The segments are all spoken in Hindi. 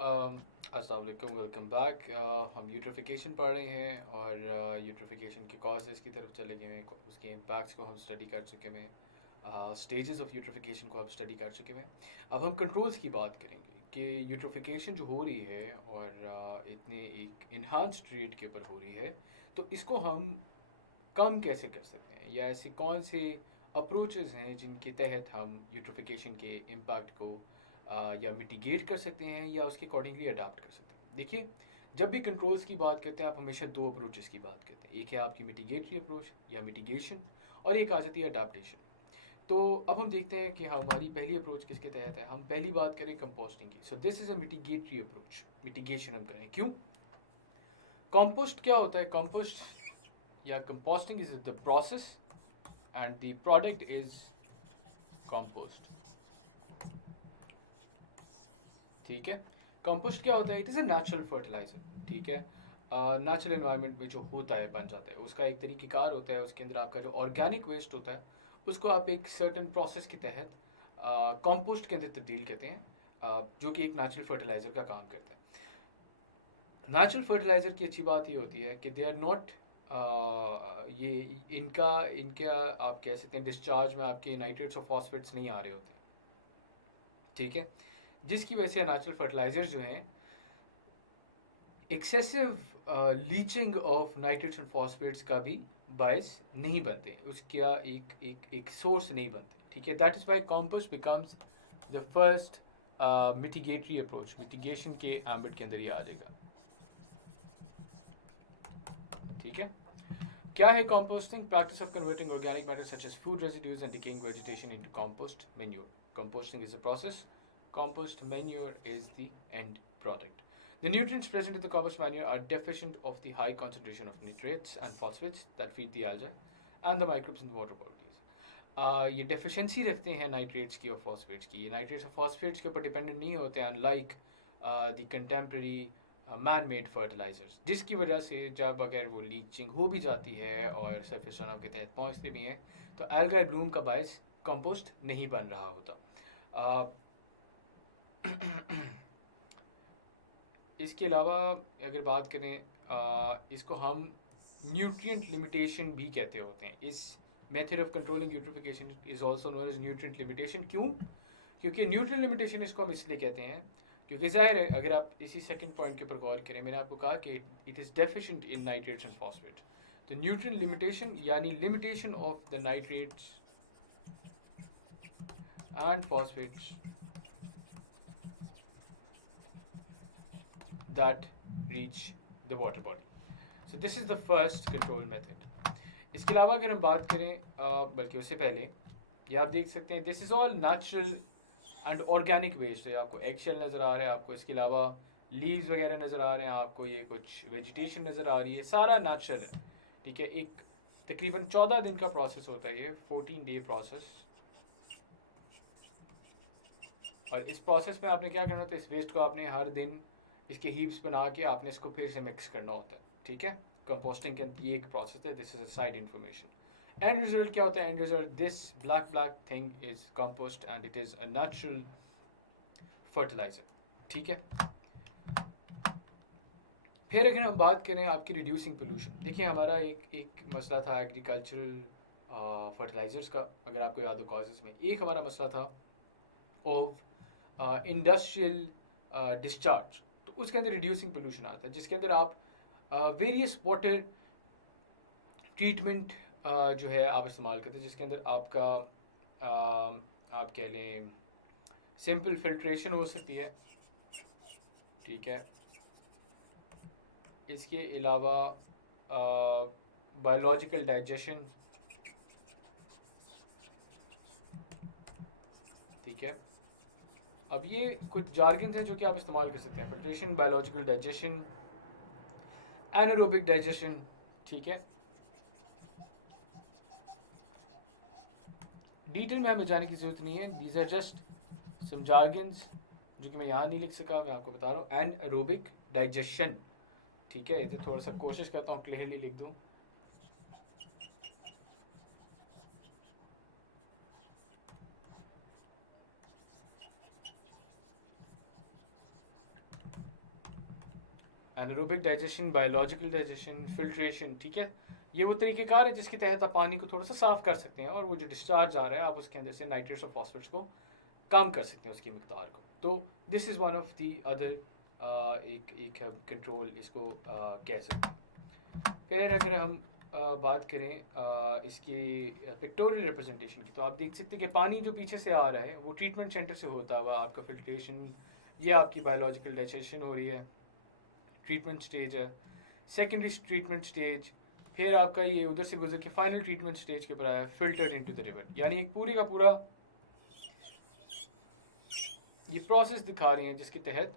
अस्सलाम वालेकुम, वेलकम बैक। हम यूट्रिफिकेशन पढ़ रहे हैं और यूट्रिफिकेशन के कॉजेज़ की तरफ चले गए हैं, उसके इम्पैक्ट्स को हम स्टडी कर चुके हैं, स्टेजेस ऑफ यूट्रिफिकेशन को हम स्टडी कर चुके हैं। अब हम कंट्रोल्स की बात करेंगे कि यूट्रिफिकेशन जो हो रही है और इतने एक इन्हांस्ड रेट के ऊपर हो रही है, तो इसको हम कम कैसे कर सकते हैं, या ऐसे कौन से अप्रोचेस हैं जिनके तहत हम यूट्रिफिकेशन के इम्पैक्ट को या मिटिगेट कर सकते हैं या उसके अकॉर्डिंगली अडाप्ट कर सकते हैं। देखिए, जब भी कंट्रोल्स की बात करते हैं आप हमेशा दो अप्रोचेस की बात करते हैं, एक है आपकी मिटिगेटरी अप्रोच या मिटिगेशन, और एक आ जाती है अडाप्टेशन। तो अब हम देखते हैं कि हमारी पहली अप्रोच किसके तहत है। हम पहली बात करें कंपोस्टिंग की। So this is a mitigatory approach. Mitigation हम करें क्यों? कंपोस्ट क्या होता है? कंपोस्ट या composting is the process and the product is compost. ठीक है, कंपोस्ट क्या होता है? It is a natural fertiliser. ठीक है, नेचुरल एनवायरनमेंट में जो होता है बन जाता है, उसका एक तरीक़ेकार होता है। उसके अंदर आपका जो ऑर्गेनिक वेस्ट होता है उसको आप एक सर्टन प्रोसेस के तहत कंपोस्ट के अंदर तब्दील करते हैं, जो कि एक नेचुरल फर्टिलाइज़र का काम करता है। नेचुरल फर्टिलाइज़र की अच्छी बात ये होती है कि दे आर नॉट, ये इनका इनका आप कह सकते हैं डिस्चार्ज में आपके नाइट्रेट्स और फॉस्फेट्स नहीं आ रहे होते। ठीक है, जिसकी वजह से नेचुरल फर्टिलाइजर जो हैं excessive leaching of nitrates and phosphates का भी बायस नहीं बनते, उसका एक सोर्स नहीं बनते। ठीक है, that is why compost becomes the first mitigatory approach. Mitigation के एम्बिट के अंदर ही आ जाएगा। ठीक है, क्या है composting? Practice of converting organic matter such as food residues and decaying vegetation into compost manure. Composting is a process. Compost manure is the end product. The nutrients present in the compost manure are deficient of the high concentration of nitrates and phosphates that feed the algae and the microbes in the water bodies. ये डेफिशिएंसी रखते हैं नाइट्रेट्स की और फॉस्फेट्स की। ये नाइट्रेट्स और फॉस्फेट्स के ऊपर डिपेंडेंट नहीं होते हैं, unlike the contemporary man made fertilisers, जिसकी वजह से जब अगर वो लीचिंग हो भी जाती है और सरफेस रनऑफ के तहत पहुंचते भी हैं तो एल्गाई ब्लूम का बायस कंपोस्ट नहीं बन रहा होता। इसके अलावा अगर बात करें, इसको हम न्यूट्रिएंट लिमिटेशन भी कहते होते हैं। इस method of controlling eutrophication is also known as nutrient limitation. क्यों? क्योंकि न्यूट्रिएंट लिमिटेशन इसको हम इसलिए कहते हैं क्योंकि ज़ाहिर है, अगर आप इसी सेकंड पॉइंट के ऊपर गौर करें, मैंने आपको कहा कि it is deficient in nitrates and phosphate. तो न्यूट्रिएंट लिमिटेशन यानी limitation of the nitrates and phosphates that reach the water body. So this is the first control method. इसके अलावा अगर हम बात करें, बल्कि उससे पहले ये आप देख सकते हैं, this is all natural and organic waste है। आपको एगशेल नज़र आ रहा है, आपको इसके अलावा लीव्स वगैरह नज़र आ रहे हैं, आपको ये कुछ वेजिटेशन नज़र आ रही है, सारा नेचुरल है। ठीक है, एक तकरीबन 14 दिन का प्रोसेस होता है, ये 14-day प्रोसेस। और इस प्रोसेस में आपने क्या करना होता है, इस वेस्ट को आपने हर दिन इसके हीप्स बना के आपने इसको फिर से मिक्स करना होता है। ठीक है, कंपोस्टिंग के ये एक प्रोसेस है। This is a side information. End result क्या होता है? End result, this black thing is compost and it is a natural fertiliser. ठीक है, फिर अगर हम बात करें आपकी रिड्यूसिंग पोल्यूशन, देखिए हमारा एक मसला था एग्रीकल्चरल फर्टिलाइजर्स का। अगर आपको याद हो कॉजेज़ में एक हमारा मसला था ऑफ इंडस्ट्रियल डिस्चार्ज। तो उसके अंदर रिड्यूसिंग पोल्यूशन आता है, जिसके अंदर आप वेरियस वाटर ट्रीटमेंट जो है आप इस्तेमाल करते हैं, जिसके अंदर आपका आप कह लें सिंपल फिल्ट्रेशन हो सकती है। ठीक है, इसके अलावा बायोलॉजिकल डाइजेशन। ठीक है, अब ये कुछ जार्गन्स हैं जो कि आप इस्तेमाल कर सकते हैं। Filtration, biological digestion, anaerobic digestion. ठीक है, डिटेल में हमें जाने की ज़रूरत नहीं है, these are just some jargons जो कि मैं यहाँ नहीं लिख सका, मैं आपको बता रहा हूँ। Anaerobic digestion. ठीक है, इसे थोड़ा सा कोशिश करता हूँ क्लियरली लिख दूँ। Anaerobic digestion, biological digestion, filtration, ठीक है। ये वो तरीक़ेकार है जिसके तहत आप पानी को थोड़ा सा साफ़ कर सकते हैं और वो जो डिस्चार्ज आ रहा है आप उसके अंदर से नाइट्रेट्स और फॉस्फेट्स को कम कर सकते हैं उसकी मिकदार को। तो this is one of the other एक कंट्रोल इसको कह सकते हैं। फिर अगर हम बात करें इसके पिक्टोरियल रिप्रेजेंटेशन की, तो आप देख सकते हैं कि पानी जो पीछे से आ रहा है वो ट्रीटमेंट सेंटर से होता हुआ आपका फिल्ट्रेशन, ये आपकी बायोलॉजिकल डाइजेशन हो रही है, ट्रीटमेंट स्टेज है, सेकेंडरी ट्रीटमेंट स्टेज, फिर आपका ये उधर से गुजर के फाइनल ट्रीटमेंट स्टेज के ऊपर आया फिल्टर्ड इनटू द रिवर। यानी एक पूरी का पूरा ये प्रोसेस दिखा रहे हैं जिसके तहत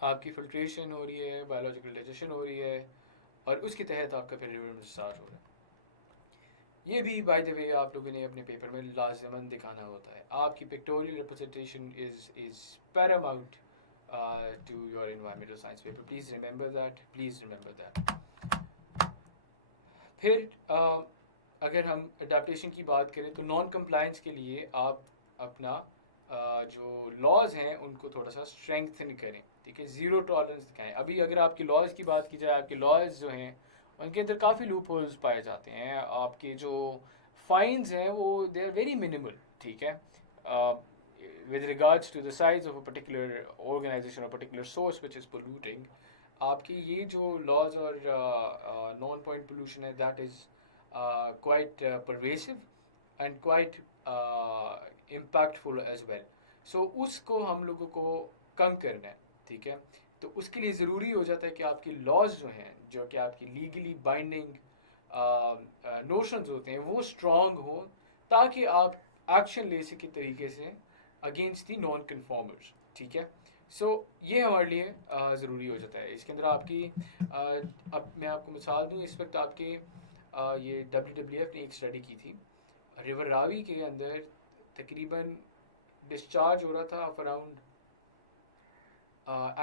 आपकी फिल्ट्रेशन हो रही है, बायोलॉजिकल डाइजेशन हो रही है और उसके तहत आपका फिर रिवर में डिस्चार्ज हो रहा है। ये भी बाय द वे आप लोगों ने अपने पेपर में लाजमन दिखाना होता है। आपकी pictorial representation is Paramount to your environmental science paper. Please remember that. Please remember that. फिर अगर हम अडेप्टेशन की बात करें तो नॉन कंप्लायंस के लिए आप अपना जो लॉज हैं उनको थोड़ा सा स्ट्रेंथन करें, ठीक है, ज़ीरो टॉलरेंस दिखाएं। अभी अगर आपके लॉज की बात की जाए, आपके लॉज जो हैं उनके अंदर काफ़ी लूप होल्स पाए जाते हैं। आपके जो फाइन्स हैं वो दे आर वेरी मिनिमल, ठीक है, with regards to the size of a particular organization or particular source which is polluting. आपकी ये जो laws और non-point pollution है that is quite pervasive and quite impactful as well. So उसको हम लोगों को कम करना है, ठीक है। तो उसके लिए ज़रूरी हो जाता है कि आपकी laws जो हैं, जो कि आपकी legally binding notions होते हैं, वो strong हो ताकि आप एक्शन ले सके तरीके से अगेंस्ट दी नॉन कन्फॉर्मर्स, ठीक है। सो ये हमारे लिए ज़रूरी हो जाता है। इसके अंदर आपकी अब मैं आपको मिसाल दूँ, इस वक्त आपके ये WWF ने एक स्टडी की थी, रिवर रावी के अंदर तकरीबन डिस्चार्ज हो रहा था अराउंड,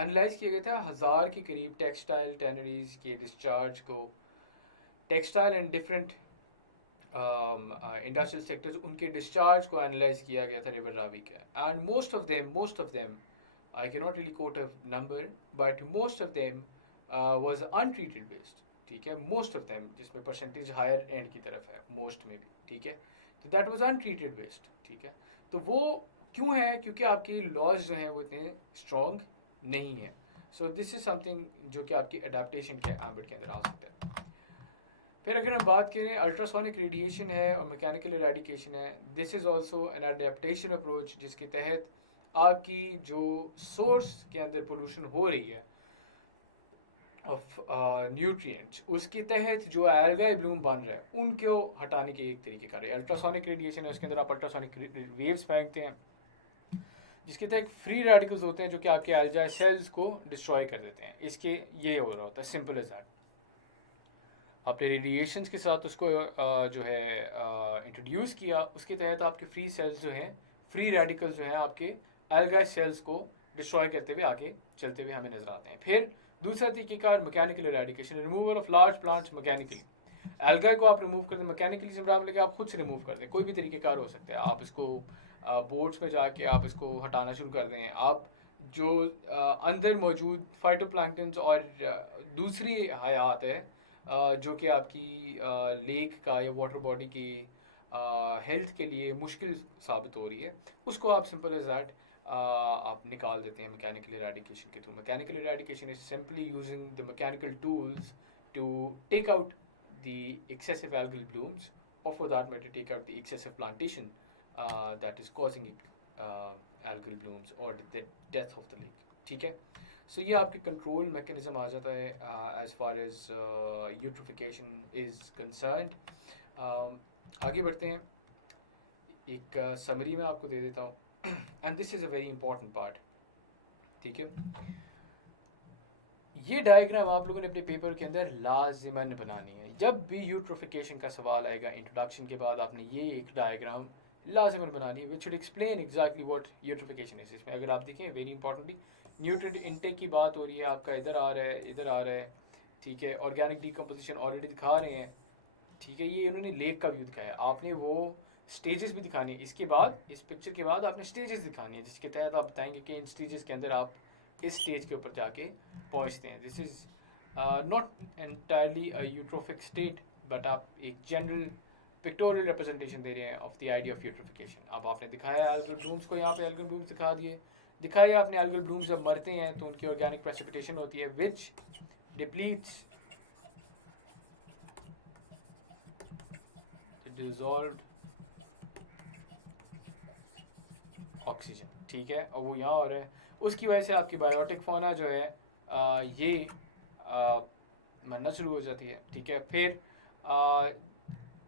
एनालाइज किया गया था 1000 के करीब टेक्सटाइल टैनरीज के डिस्चार्ज को, textile and different industrial sectors, उनके डिस्चार्ज को एनालाइज किया गया था रिवर रावी के, and most of them I can not really quote a number but most of them was untreated waste, ठीक है, मोस्ट ऑफ देम, जिसमें परसेंटेज हायर एंड की तरफ है मोस्ट में भी, ठीक है। तो दैट वाज अनट्रीटेड वेस्ट, ठीक है। तो वो क्यों है? क्योंकि आपके लॉज जो हैं वो इतने स्ट्रॉन्ग नहीं है। सो दिस इज समथिंग जो कि आपकी अडेप्टेशन के एम्बिट के अंदर आ सकता है। फिर अगर हम बात करें अल्ट्रासोनिक रेडिएशन है और मैकेनिकल इरेडिकेशन है, this is also an adaptation approach जिसके तहत आपकी जो सोर्स के अंदर पोल्यूशन हो रही है ऑफ न्यूट्रिएंट्स, उसके तहत जो एल्गाई ब्लूम बन रहा है उनको हटाने के एक तरीके का अल्ट्रासोनिक रेडिएशन है। उसके अंदर आप अल्ट्रासोनिक वेव्स फेंकते हैं जिसके तहत फ्री रेडिकल्स होते हैं जो कि आपके एल्गाई सेल्स को डिस्ट्रॉय कर देते हैं। इसके ये हो रहा होता है, सिंपल एज दैट। आपने रेडिएशंस के साथ उसको जो है इंट्रोड्यूस किया, उसके तहत आपके फ्री सेल्स जो हैं, फ्री रेडिकल्स जो हैं आपके एल्गाई सेल्स को डिस्ट्रॉय करते हुए आगे चलते हुए हमें नजर आते हैं। फिर दूसरा तरीक़ेकार mechanical eradication, removal of large plants mechanically. Algae को आप रिमूव कर दें मैकेनिकली, सिमराम लगे आप खुद से रिमूव कर दें, कोई भी तरीक़ेकार हो सकता है। आप इसको बोर्ड्स में जाके आप इसको हटाना शुरू कर दें। आप जो अंदर मौजूद फाइटोप्लैंक्टन्स और दूसरी हयात है जो कि आपकी लेक का या वाटर बॉडी की हेल्थ के लिए मुश्किल साबित हो रही है, उसको आप सिंपल एज दैट आप निकाल देते हैं मैकेनिकल इरेडिकेशन के through. Mechanical eradication is simply using the mechanical tools to take out the excessive algal blooms, or for that matter take out the excessive plantation that is causing algal blooms or the death of the lake, ठीक है। सो ये आपके कंट्रोल मैकेनिज्म आ जाता है as far as eutrophication is concerned. आगे बढ़ते हैं, एक समरी में आपको दे देता हूँ, and this is a very important part, ठीक है। ये डायग्राम आप लोगों ने अपने पेपर के अंदर लाजिमन बनानी है। जब भी यूट्रिफिकेशन का सवाल आएगा इंट्रोडक्शन के बाद, आपने ये एक डायग्राम लाजिमन बनानी है which should explain exactly what eutrophication is. इसमें अगर आप देखें वेरी इंपॉर्टेंटली न्यूट्रिएंट इनटेक की बात हो रही है, आपका इधर आ रहा है, इधर आ रहा है, ठीक है। ऑर्गेनिक डीकम्पोजिशन ऑलरेडी दिखा रहे हैं, ठीक है। ये इन्होंने लेक का व्यू दिखाया, आपने वो स्टेजेस भी दिखानी है। इसके बाद इस पिक्चर के बाद आपने स्टेजेस दिखानी है जिसके तहत आप बताएंगे कि इन स्टेजेस के अंदर आप इस स्टेज के ऊपर जाके पहुंचते हैं. This is not entirely a eutrophic state, but आप एक जनरल पिक्टोरियल रिप्रेजेंटेशन दे रहे हैं of the idea of eutrophication. अब आपने दिखाया एल्गल ब्लूम्स को, यहाँ पे एल्गल ब्लूम्स दिखा दिए. दिखाया आपने एल्गल ब्लूम्स जब मरते हैं तो उनकी ऑर्गेनिक प्रेसिपिटेशन होती है विच डिप्लीट्स डिसॉल्व्ड ऑक्सीजन. ठीक है, और वो यहाँ हो रहा है. उसकी वजह से आपकी बायोटिक फौना जो है ये मरना शुरू हो जाती है. ठीक है, फिर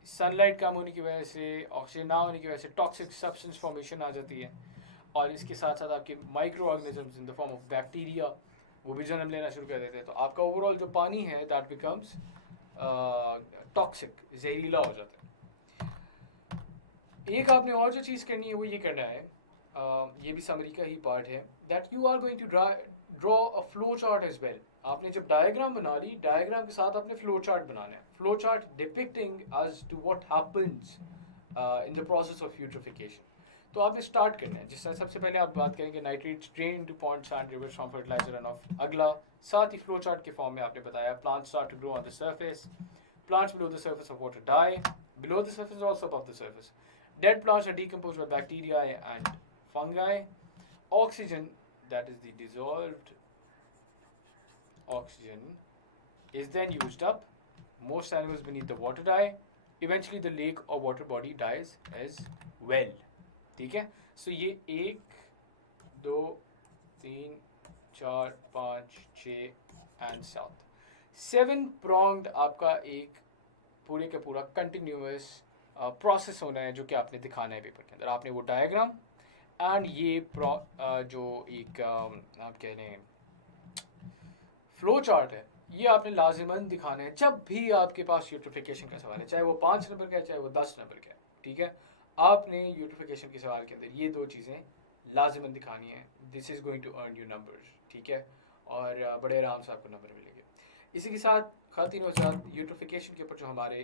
सनलाइट कम होने की वजह से, ऑक्सीजन ना होने की वजह से टॉक्सिक सब्सटेंस फॉर्मेशन आ जाती है. और इसके साथ साथ आपके micro organisms in the form of bacteria वो भी जन्म लेना शुरू कर देते हैं. तो आपका ओवरऑल जो पानी है दैट बिकम्स टॉक्सिक, जहरीला हो जाता है. एक आपने और जो चीज़ करनी है वो ये करना है, ये भी समरी का ही पार्ट है, that you are going to draw a flow chart as well. आपने जब डायग्राम बना ली, डायग्राम के साथ आपने फ्लो चार्ट बनाना है. Flow chart depicting as to what happens in the process of eutrophication. तो आपने स्टार्ट करना है. जिस तरह सबसे पहले आप बात करेंगे nitrates drain to ponds and rivers from fertiliser run off. अगला साथ ही फ्लो चार्ट के फॉर्म में आपने बताया plants start to grow on the surface, plants below the surface of water die, below the surface also above the surface. Dead plants are decomposed by bacteria and fungi. Oxygen, that is the dissolved oxygen, is then used up. Most animals beneath the water die. Eventually the lake or water body dies as well. ठीक है, so ये 1 2 3 4 5 6 and 7 pronged आपका एक पूरे का पूरा कंटिन्यूस प्रोसेस होना है जो कि आपने दिखाना है पेपर के अंदर. आपने वो डायग्राम एंड ये जो एक आप कह रहे हैं फ्लो चार्ट है, ये आपने लाजिमन दिखाना है जब भी आपके पास यूट्रिफिकेशन का सवाल है, चाहे वो 5 नंबर का है चाहे वो 10 नंबर का है. ठीक है, आपने यूट्रिफिकेशन के सवाल के अंदर ये 2 चीज़ें लाजिमन दिखानी है. This is going to earn you numbers. ठीक है, और बड़े आराम से आपको नंबर मिलेंगे. इसी के साथ खातिन और साथ यूट्रिफिकेशन के ऊपर जो हमारे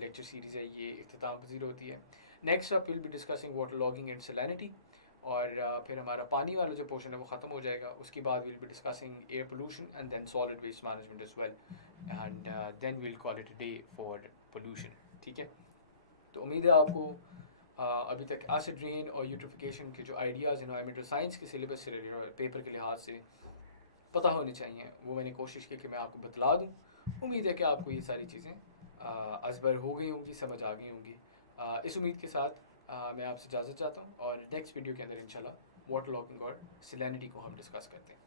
लेक्चर सीरीज़ है ये इख्तिताम पजीर होती है. Next up will be discussing water logging and salinity, और फिर हमारा पानी वाला जो पोर्शन है वो ख़त्म हो जाएगा. उसके बाद will be discussing air pollution and then solid waste management as well, and then will call it a day for pollution. ठीक है, तो उम्मीद है आपको अभी तक एसिड रेन और यूट्रिफिकेशन के जो आइडियाज़ एनवायरमेंटल साइंस के सिलेबस से पेपर के लिहाज से पता होने चाहिए, वो मैंने कोशिश की कि मैं आपको बतला दूँ. उम्मीद है कि आपको ये सारी चीज़ें अज़बर हो गई होंगी, समझ आ गई होंगी. इस उम्मीद के साथ मैं आपसे इजाज़त चाहता हूँ, और नेक्स्ट वीडियो के अंदर इंशाल्लाह वाटर लॉगिंग और सैलिनिटी को हम डिस्कस करते हैं.